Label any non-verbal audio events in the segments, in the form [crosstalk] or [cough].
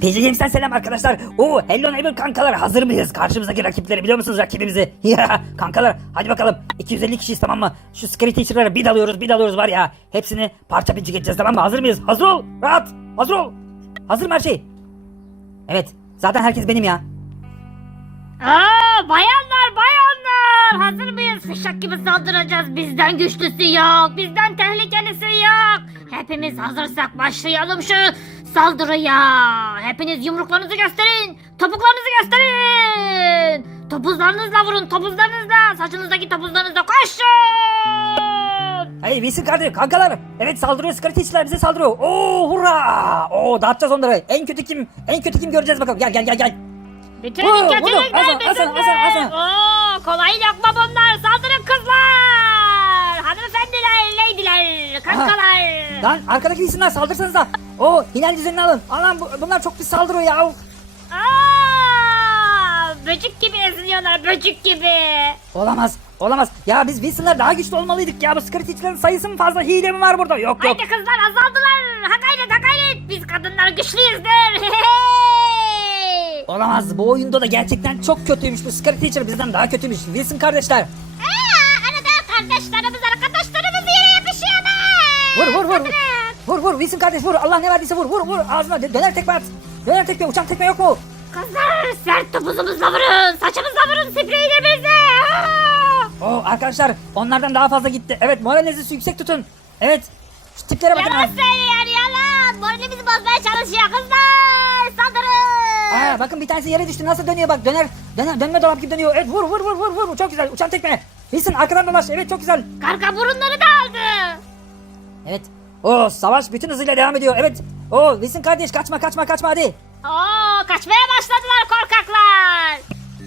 PC Games'ten selam arkadaşlar. Oo Hello Neighbor kankalar hazır mıyız? Karşımızdaki rakipleri biliyor musunuz rakibimizi? [laughs] Ya kankalar hadi bakalım 250 kişiyiz tamam mı? Şu Scary Teacher'lara bir dalıyoruz bir dalıyoruz var ya. Hepsini parça pinçik edeceğiz tamam mı? Hazır mıyız? Hazır ol rahat hazır ol. Hazır mı her şey? Evet zaten herkes benim ya. Aa, bayanlar bayanlar hazır mıyız? Fışak gibi saldıracağız. Bizden güçlüsü yok. Bizden tehlikelisi yok. Hepimiz hazırsak başlayalım şu saldırıya. Hepiniz yumruklarınızı gösterin. Topuklarınızı gösterin. Topuzlarınızla vurun topuzlarınızla. Saçınızdaki topuzlarınızla koşun. Hey Wilson kardeşim kankalar. Evet saldırıyor Teacher'lar bize saldırıyor. Oo hurra. Oo dağıtacağız onları. En kötü kim? En kötü kim göreceğiz bakalım. Gel gel gel gel. Vurun, vurun. kötülükler Hasan. Hasan, Hasan. Oo, kolay lokma bunlar. Saldırın kızlar. Leydiler, kankalar. Lan arkadaki Wilson'lar saldırsanıza. Oo Hilal düzenini alın. Alan bu- bunlar çok pis saldırıyor ya. Aa, böcük gibi eziliyorlar, böcük gibi. Olamaz. Olamaz. Ya biz Wilson'lar daha güçlü olmalıydık ya. Bu Teacher'ların sayısı mı fazla? Hile mi var burada? Yok yok. Haydi kızlar azaldılar. Ha gayret, ha gayret. Biz kadınlar güçlüyüzdür. [laughs] Olamaz. Bu oyunda da gerçekten çok kötüymüş. Bu Teacher bizden daha kötüymüş. Wilson kardeşler. Aa, arada kardeşlerimiz. Vur vur vur. Vur vur Wilson kardeş vur. Allah ne verdiyse vur vur vur. Ağzına dö- döner tekme at. Döner tekme uçan tekme yok mu? Kızlar sert topuzumuzla vurun. Saçımızla vurun spreylerimizi. Aa! Oo arkadaşlar onlardan daha fazla gitti. Evet moralinizi yüksek tutun. Evet. Şu tiplere bakın. Yalan söylüyor yalan. Moralimizi bozmaya çalışıyor kızlar. Saldırın. Aa, bakın bir tanesi yere düştü. Nasıl dönüyor bak. Döner. Döner dönme dolap gibi dönüyor. Evet vur vur vur vur vur. Çok güzel. Uçan tekme. Wilson arkadan dolaş. Evet çok güzel. Karga burunları da. Evet. O savaş bütün hızıyla devam ediyor. Evet. O Wilson kardeş kaçma kaçma kaçma hadi. Oo, kaçmaya başladılar korkaklar.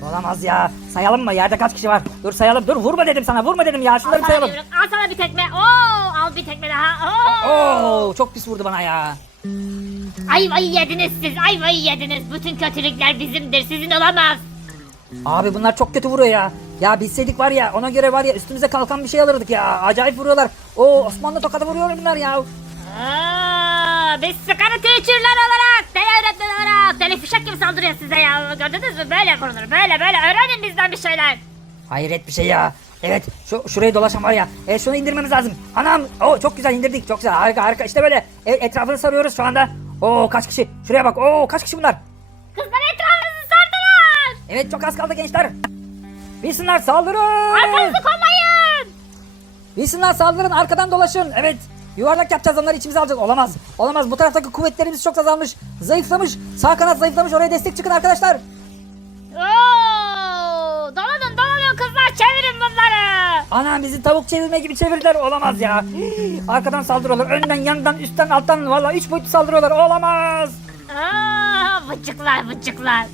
Olamaz ya. Sayalım mı? Yerde kaç kişi var? Dur sayalım. Dur vurma dedim sana. Vurma dedim ya. Al Şunları sana, sayalım. yumruk, al sana bir tekme. Oo, al bir tekme daha. Oo. Oo çok pis vurdu bana ya. Ayvayı yediniz siz. Ayvayı yediniz. Bütün kötülükler bizimdir. Sizin olamaz. Abi bunlar çok kötü vuruyor ya. Ya bilseydik var ya ona göre var ya üstümüze kalkan bir şey alırdık ya. Acayip vuruyorlar. Oo Osmanlı tokadı vuruyor bunlar ya. Aa, biz sıkarı teacherler olarak, deli öğretmen olarak, deli fişek gibi saldırıyor size ya. Gördünüz mü? Böyle vurulur. Böyle böyle. Öğrenin bizden bir şeyler. Hayret bir şey ya. Evet şu şurayı dolaşan var ya. Evet şunu indirmemiz lazım. Anam. Oo çok güzel indirdik. Çok güzel. Harika harika. İşte böyle. Evet etrafını sarıyoruz şu anda. Oo kaç kişi? Şuraya bak. Oo kaç kişi bunlar? Kızlar etrafınızı sardılar. Evet çok az kaldı gençler. Wilsonlar saldırın. Arkanızı kollayın. Wilsonlar saldırın arkadan dolaşın. Evet. Yuvarlak yapacağız onları içimize alacağız. Olamaz. Olamaz. Bu taraftaki kuvvetlerimiz çok azalmış. Zayıflamış. Sağ kanat zayıflamış. Oraya destek çıkın arkadaşlar. Oo, dolanın dolanın kızlar çevirin bunları. Anam bizi tavuk çevirme gibi çevirdiler. Olamaz ya. Arkadan saldırıyorlar. Önden, yandan, üstten, alttan. Vallahi üç boyutlu saldırıyorlar. Olamaz. Aa, vıcıklar vıcıklar.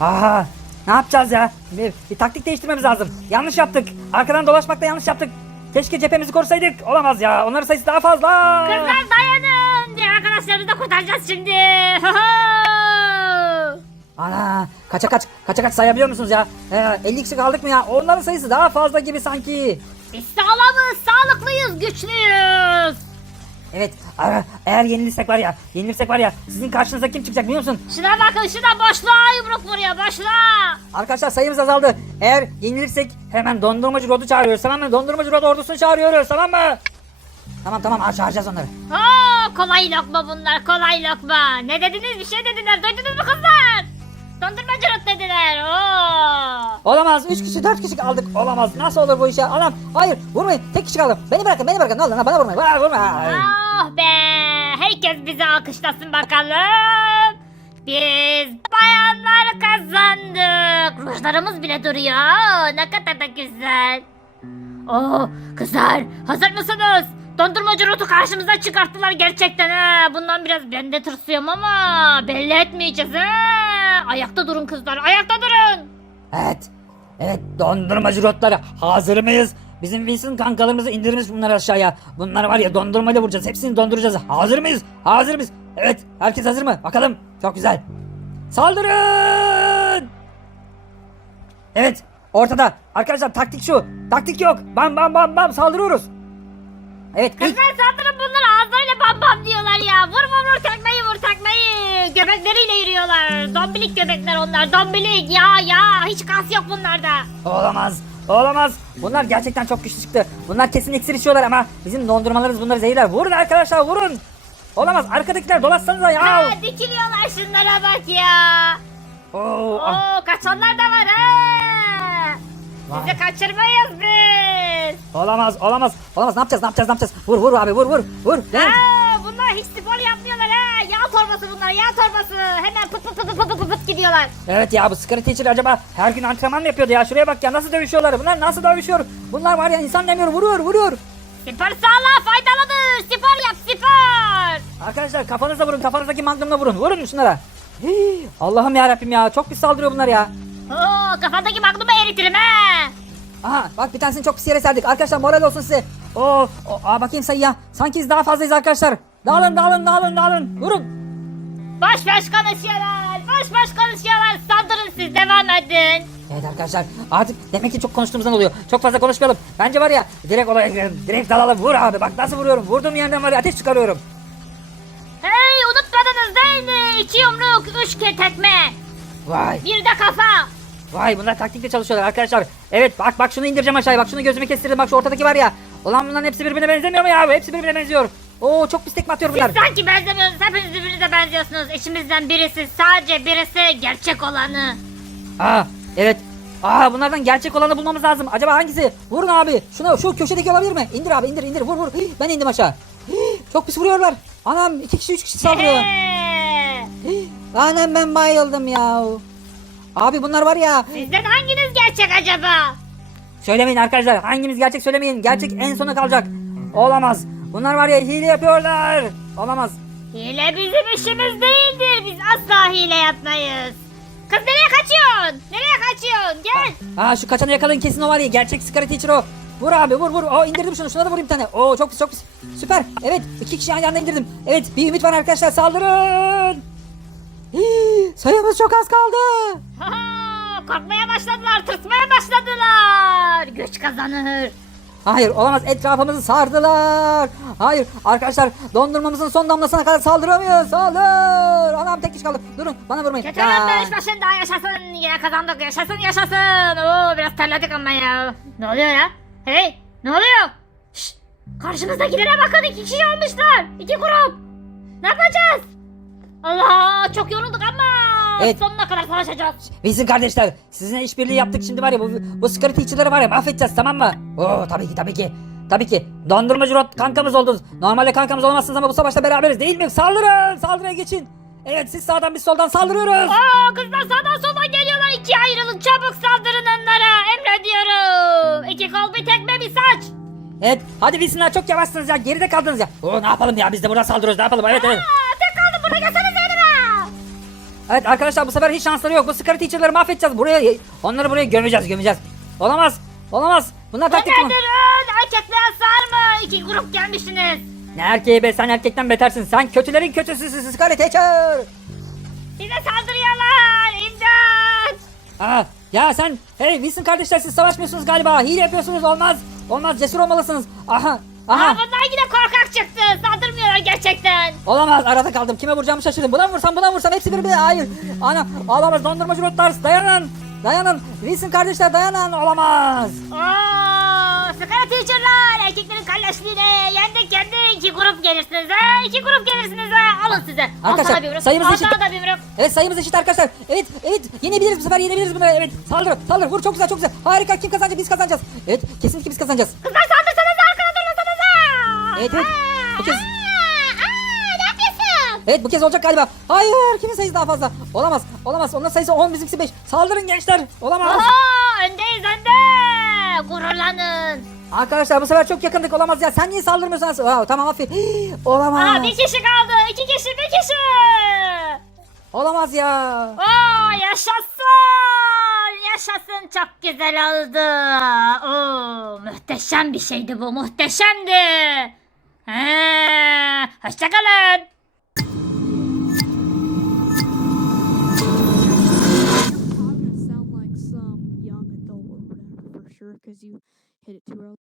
Aha. Ne yapacağız ya? Bir, bir taktik değiştirmemiz lazım. Yanlış yaptık. Arkadan dolaşmakta yanlış yaptık. Keşke cephemizi korsaydık. Olamaz ya. Onların sayısı daha fazla. Kızlar dayanın. Diğer arkadaşlarımızı da kurtaracağız şimdi. Ana kaça kaç kaça kaç sayabiliyor musunuz ya? Ee, 50 kişi kaldık mı ya? Onların sayısı daha fazla gibi sanki. Biz sağlamız, sağlıklıyız, güçlüyüz. Evet eğer- eğer yenilirsek var ya yenilirsek var ya sizin karşınıza kim çıkacak biliyor musun? Şuna bakın şuna boşluğa yumruk vuruyor boşluğa. Arkadaşlar sayımız azaldı. Eğer yenilirsek hemen dondurmacı Rod'u çağırıyoruz tamam mı? Dondurmacı Rod ordusunu çağırıyoruz tamam mı? Tamam tamam ha, çağıracağız onları. Oo, kolay lokma bunlar kolay lokma. Ne dediniz bir şey dediler duydunuz mu kızlar? Dondurmacı rot dediler. Oo. Olamaz 3 kişi 4 kişi kaldık. Olamaz nasıl olur bu iş ya? Anam hayır vurmayın tek kişi kaldım. Beni bırakın beni bırakın ne olur lan bana vurmayın. Bana vurma. Ay. Ah be. Herkes bizi alkışlasın bakalım. Biz bayanlar kazandık. Rujlarımız bile duruyor. Ne kadar da güzel. Oo, kızlar hazır mısınız? Dondurmacı rotu karşımıza çıkarttılar gerçekten ha. Bundan biraz ben de tırsıyorum ama belli etmeyeceğiz ha. Ayakta durun kızlar ayakta durun. Evet. Evet dondurmacı Rod'ları hazır mıyız? Bizim Wilson kankalarımızı indirmiş bunları aşağıya. Bunları var ya dondurmayla vuracağız. Hepsini donduracağız. Hazır mıyız? Hazır mıyız? Evet. Herkes hazır mı? Bakalım. Çok güzel. Saldırın! Evet. Ortada. Arkadaşlar taktik şu. Taktik yok. Bam bam bam bam saldırıyoruz. Evet. ilk- Kızlar saldırın bunlar ağızlarıyla bam bam diyorlar ya. Vur vur vur tekmeyi vur tekmeyi. Göbek göbekleriyle yürüyorlar. Dombilik göbekler onlar. Dombilik ya ya. Hiç kas yok bunlarda. Olamaz. Olamaz. Bunlar gerçekten çok güçlü çıktı. Bunlar kesin iksir içiyorlar ama bizim dondurmalarımız bunları zehirler. Vurun arkadaşlar vurun. Olamaz. Arkadakiler dolaşsanıza ya. Ha, dikiliyorlar şunlara bak ya. Oo, ah. Oo kaçanlar da var ha. Sizi kaçırmayız biz. Olamaz. Olamaz. Olamaz. Ne yapacağız? Ne yapacağız? Ne yapacağız? Vur vur abi vur vur. Vur. Ha, bunlar hiç spor yapmıyorlar ha. Yağ torbası bunlar yağ torbası. Hemen pıt pıt pıt pıt pıt pıt pıt gidiyorlar. Evet ya bu Scary Teacher acaba her gün antrenman mı yapıyordu ya? Şuraya bak ya nasıl dövüşüyorlar? Bunlar nasıl dövüşüyor? Bunlar var ya insan demiyor vuruyor vuruyor. Spor sağlığa faydalıdır. Spor yap spor. Arkadaşlar kafanıza vurun kafanızdaki magnumla vurun. Vurun şunlara. Hii, Allah'ım ya Rabbim ya çok pis saldırıyor bunlar ya. Oo kafandaki magnumu eritirim ha. Aha bak bir tanesini çok pis yere serdik. Arkadaşlar moral olsun size. Oo, o, aa bakayım sayıya. Sanki biz daha fazlayız arkadaşlar. Dağılın dağılın dağılın dağılın. Vurun. Boş boş konuşuyorlar. Boş boş konuşuyorlar. Saldırın siz devam edin. Evet arkadaşlar artık demek ki çok konuştuğumuzdan oluyor. Çok fazla konuşmayalım. Bence var ya direkt olaya girelim. Direkt dalalım. Vur abi bak nasıl vuruyorum. Vurduğum yerden var ya ateş çıkarıyorum. Hey unutmadınız değil mi? İki yumruk, üç tekme. Vay Bir de kafa. Vay bunlar taktikle çalışıyorlar arkadaşlar. Evet bak bak şunu indireceğim aşağıya. Bak şunu gözüme kestirdim. Bak şu ortadaki var ya. Ulan bunların hepsi birbirine benzemiyor mu ya? Hepsi birbirine benziyor. Oo çok pis tekme atıyor bunlar. Siz sanki benzemiyorsunuz. Hepiniz birbirinize benziyorsunuz. İçimizden birisi sadece birisi gerçek olanı. Aa evet. Aa bunlardan gerçek olanı bulmamız lazım. Acaba hangisi? Vurun abi. Şuna şu köşedeki olabilir mi? İndir abi indir indir vur vur. Hii, Ben indim aşağı. Hii, [gasps] Çok pis vuruyorlar. Anam iki kişi üç kişi saldırıyor. [gasps] Anam ben bayıldım ya. Abi bunlar var ya. Sizden hanginiz gerçek acaba? Söylemeyin arkadaşlar. Hangimiz gerçek söylemeyin. Gerçek en sona kalacak. Olamaz. Bunlar var ya hile yapıyorlar. Olamaz. Hile bizim işimiz değildir. Biz asla hile yapmayız. Kız nereye kaçıyorsun? Nereye kaçıyorsun? Gel. Aa şu kaçanı yakalayın kesin o var ya. Gerçek Scary Teacher o. Vur abi vur vur. Oo indirdim şunu. Şuna da vurayım bir tane. Oo çok pis çok pis. Süper. Evet iki kişi aynı anda indirdim. Evet bir ümit var arkadaşlar. Saldırın. Sayımız çok az kaldı. Ha, korkmaya başladılar, tırsmaya başladılar. Güç kazanır. Hayır olamaz etrafımızı sardılar. Hayır arkadaşlar dondurmamızın son damlasına kadar saldıramıyor. Saldır. Anam tek kişi kaldı. Durun bana vurmayın. Kötünün Ya. başında yaşasın. Yine kazandık. Yaşasın yaşasın. Oo biraz terledik ama ya. Ne oluyor ya? Hey ne oluyor? Şşt, karşımızdakilere bakın iki kişi olmuşlar. İki grup. Ne yapacağız? Allah çok yorulduk ama Evet. sonuna kadar savaşacağız. Wilson kardeşler sizinle işbirliği yaptık şimdi var ya bu, bu Scary Teacher'ları var ya mahvedeceğiz tamam mı? Oo tabii ki tabii ki. Tabii ki. Dondurmacı Rot kankamız oldunuz. Normalde kankamız olmazsınız ama bu savaşta beraberiz değil mi? Saldırın! Saldırıya geçin. Evet siz sağdan biz soldan saldırıyoruz. Aa kızlar sağdan soldan geliyorlar. İkiye ayrılın çabuk saldırın onlara. Emrediyorum. İki kol bir tekme bir saç. Evet hadi Wilson'lar çok yavaşsınız ya geride kaldınız ya. Oo ne yapalım ya biz de buradan saldırıyoruz ne yapalım evet evet. Evet arkadaşlar bu sefer hiç şansları yok. Bu Scary Teacher'ları mahvedeceğiz. Buraya onları buraya gömeceğiz gömeceğiz. Olamaz. Olamaz. Bunlar taktik mi? Nedir? Erkekler sar mı? İki grup gelmişsiniz. Ne erkeği be sen erkekten betersin. Sen kötülerin kötüsüsün Scary Teacher. Bize saldırıyorlar. İmdat. Aa, ya sen hey Wilson kardeşler siz savaşmıyorsunuz galiba. Hile yapıyorsunuz olmaz. Olmaz cesur olmalısınız. Aha. Aha. Aa, bunlar yine korkak çıktı. Gerçekten. Olamaz arada kaldım. Kime vuracağımı şaşırdım. Buna mı vursam buna mı vursam hepsi birbirine. Hayır. Ana olamaz dondurmacı rotlar dayanın. Dayanın. Wilson kardeşler dayanın. Olamaz. Oo, Skara teacher'lar erkeklerin kalleşliğine yendik yendik. İki grup gelirsiniz ha. İki grup gelirsiniz ha. Alın size. Arkadaşlar, yumruk. sayımız eşit. da bir yumruk. Evet sayımız eşit arkadaşlar. Evet evet yenebiliriz bu sefer yenebiliriz bunları. Evet saldır saldır vur çok güzel çok güzel. Harika kim kazanacak biz kazanacağız. Evet kesinlikle biz kazanacağız. Kızlar saldırsanıza arkana durmasanıza. Evet, evet. Bu kez- Evet bu kez olacak galiba. Hayır kimin sayısı daha fazla? Olamaz olamaz onların sayısı 10 bizimkisi 5. Saldırın gençler. Olamaz. Aha, öndeyiz önde. Gururlanın. Arkadaşlar bu sefer çok yakındık olamaz ya. Sen niye saldırmıyorsun? Aa, tamam. Hii, [gasps] olamaz. Aa, bir kişi kaldı. İki kişi bir kişi. Olamaz ya. Oo, yaşasın. Yaşasın çok güzel oldu. Oo, muhteşem bir şeydi bu muhteşemdi. He, hoşçakalın. because you hit it too early.